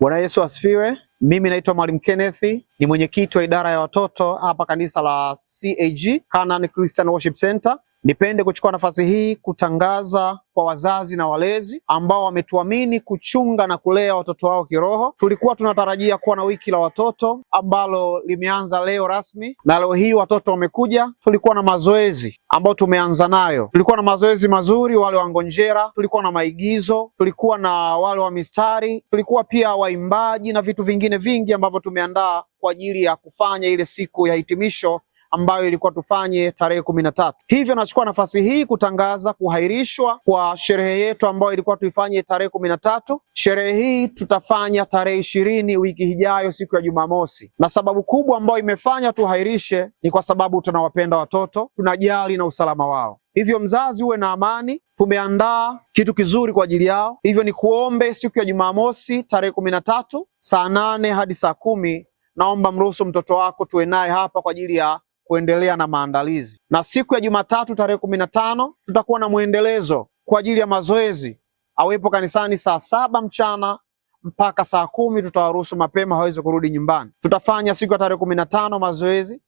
Bwana Yesu asifiwe. Mimi naitwa Mwalimu Kenneth, ni mwenyekiti wa idara ya watoto hapa kanisa la CAG, Canaan Christian Worship Center. Nipende kuchukua nafasi hii kutangaza kwa wazazi na walezi ambao wametuamini kuchunga na kulea watoto wao kiroho. Tulikuwa tunatarajia kuwa na wiki la watoto ambalo limeanza leo rasmi, na leo hii watoto wamekuja. Tulikuwa na mazoezi ambayo tumeanza nayo. Tulikuwa na mazoezi mazuri, wale wa ngonjera, tulikuwa na maigizo, tulikuwa na wale wa mistari, tulikuwa pia waimbaji na vitu vingine vingi ambavyo tumeandaa kwa ajili ya kufanya ile siku ya hitimisho ambayo ilikuwa tufanye tarehe 13. Hivyo nachukua nafasi hii kutangaza kuhairishwa kwa sherehe yetu ambayo ilikuwa tuifanye tarehe 13. Sherehe hii tutafanya tarehe 20 wiki ijayo, siku ya Jumamosi. Na sababu kubwa ambayo imefanya tuhairishe ni kwa sababu tunawapenda watoto, tunajali na usalama wao. Hivyo mzazi uwe na amani, tumeandaa kitu kizuri kwa ajili yao. Hivyo ni kuombe siku ya Jumamosi tarehe 13 saa 8 hadi saa 10, naomba mruhusu mtoto wako tuwe naye hapa kwa ajili ya kuendelea na maandalizi. Na siku ya Jumatatu tarehe 15 tutakuwa na mwendelezo kwa ajili ya mazoezi. Awepo kanisani saa 7 mchana mpaka saa 10, tutawaruhusu mapema hawezi kurudi nyumbani. Tutafanya siku ya tarehe 15 mazoezi,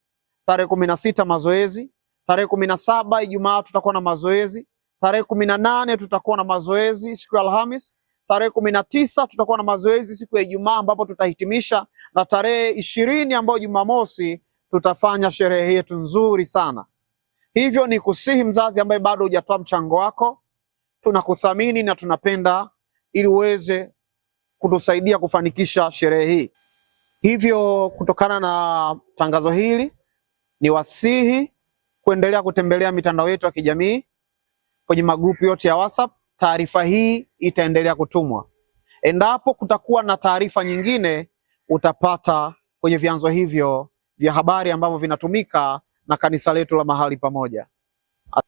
tarehe 16 mazoezi, tarehe 17 Ijumaa tutakuwa na mazoezi, tarehe 18 tutakuwa na mazoezi siku ya Alhamis, tarehe 19 tutakuwa na mazoezi siku ya Ijumaa ambapo tutahitimisha, na tarehe 20 ambayo Jumamosi tutafanya sherehe yetu nzuri sana. Hivyo ni kusihi mzazi ambaye bado hujatoa mchango wako, tunakuthamini na tunapenda ili uweze kutusaidia kufanikisha sherehe hii. Hivyo kutokana na tangazo hili, ni wasihi kuendelea kutembelea mitandao yetu ya kijamii kwenye magrupu yote ya WhatsApp. Taarifa hii itaendelea kutumwa. Endapo kutakuwa na taarifa nyingine, utapata kwenye vyanzo hivyo vya habari ambavyo vinatumika na kanisa letu la mahali pamoja.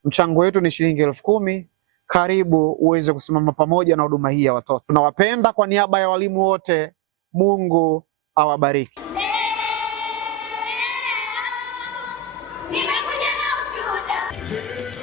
Mchango wetu ni shilingi 10,000. Karibu uweze kusimama pamoja na huduma hii ya watoto. Tunawapenda kwa niaba ya walimu wote. Mungu awabariki. Nimekuja na ushuhuda.